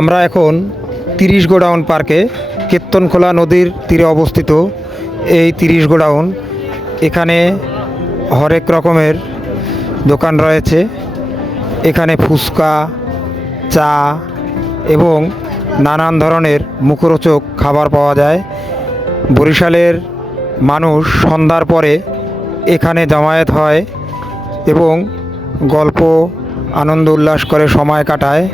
আমরা এখন 30 গোডাউন পার্কে, কেত্তনখোলা নদীর তীরে অবস্থিত এই 30 গোডাউন। এখানে হরেক রকমের দোকান রয়েছে। এখানে ফুচকা, চা এবং নানান ধরনের মুখরোচক খাবার পাওয়া যায়। বরিশালের মানুষ সন্ধ্যার পরে এখানে জমায়েত হয় এবং গল্প আনন্দ উল্লাস করে সময় কাটায়।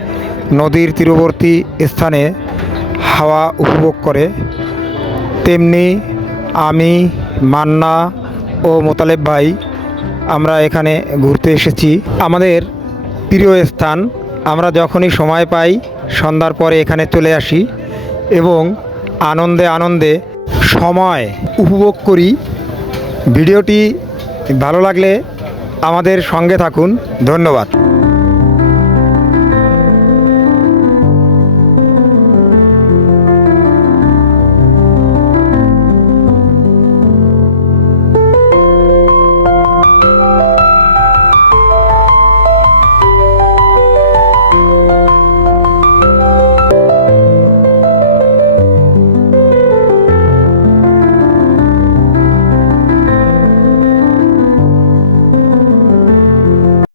নদীর তীরবর্তী স্থানে হাওয়া উপভোগ করে। তেমনি আমি, মান্না ও মোতালেব ভাই আমরা এখানে ঘুরতে এসেছি। আমাদের প্রিয় স্থান। আমরা যখনই সময় পাই সন্ধ্যার পরে এখানে চলে আসি এবং আনন্দে আনন্দে সময় উপভোগ করি। ভিডিওটি ভালো লাগলে আমাদের সঙ্গে থাকুন। ধন্যবাদ।